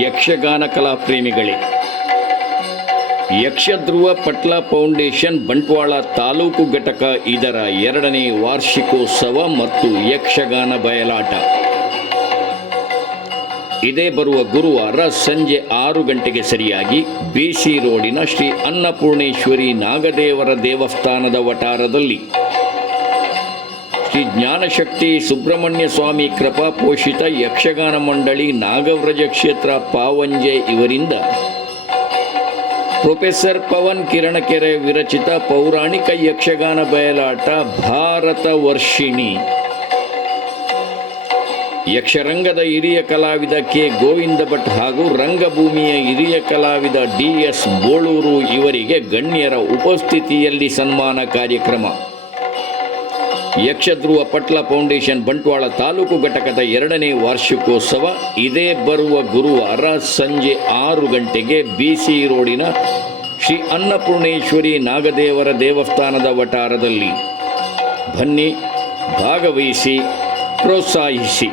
ಯಕ್ಷಗಾನ ಕಲಾಪ್ರೇಮಿಗಳೇ, ಯಕ್ಷಧ್ರುವ ಪಟ್ಲ foundation Bantwal taluk ಘಟಕ ಇದರ 2ನೇ ವಾರ್ಷಿಕೋತ್ಸವ ಮತ್ತು ಯಕ್ಷಗಾನ ಬಯಲಾಟ ಇದೇ ಬರುವ ಗುರುವಾರ ಸಂಜೆ 6 ಗಂಟೆಗೆ ಸರಿಯಾಗಿ BC ರೋಡಿನ ಶ್ರೀ ಅನ್ನಪೂರ್ಣೇಶ್ವರಿ ನಾಗದೇವರ ದೇವಸ್ಥಾನದ ವಠಾರದಲ್ಲಿ ಶ್ರೀ ಜ್ಞಾನಶಕ್ತಿ ಸುಬ್ರಹ್ಮಣ್ಯ ಸ್ವಾಮಿ ಕೃಪಾಪೋಷಿತ ಯಕ್ಷಗಾನ ಮಂಡಳಿ ನಾಗವ್ರಜ ಕ್ಷೇತ್ರ ಪಾವಂಜೆ ಇವರಿಂದ ಪ್ರೊಫೆಸರ್ ಪವನ್ ಕಿರಣಕೆರೆ ವಿರಚಿತ ಪೌರಾಣಿಕ ಯಕ್ಷಗಾನ ಬಯಲಾಟ ಭಾರತ ವರ್ಷಿಣಿ, ಯಕ್ಷರಂಗದ ಹಿರಿಯ ಕಲಾವಿದ ಕೆ ಗೋವಿಂದ ಭಟ್ ಹಾಗೂ ರಂಗಭೂಮಿಯ ಹಿರಿಯ ಕಲಾವಿದ DS ಬೋಳೂರು ಇವರಿಗೆ ಗಣ್ಯರ ಉಪಸ್ಥಿತಿಯಲ್ಲಿ ಸನ್ಮಾನ ಕಾರ್ಯಕ್ರಮ. ಯಕ್ಷಧ್ರುವ ಪಟ್ಲ ಫೌಂಡೇಶನ್ ಬಂಟ್ವಾಳ ತಾಲೂಕು ಘಟಕದ 2ನೇ ವಾರ್ಷಿಕೋತ್ಸವ ಇದೇ ಬರುವ ಗುರುವಾರ ಸಂಜೆ 6 ಗಂಟೆಗೆ BC ರೋಡಿನ ಶ್ರೀ ಅನ್ನಪೂರ್ಣೇಶ್ವರಿ ನಾಗದೇವರ ದೇವಸ್ಥಾನದ ವಠಾರದಲ್ಲಿ. ಬನ್ನಿ, ಭಾಗವಹಿಸಿ, ಪ್ರೋತ್ಸಾಹಿಸಿ.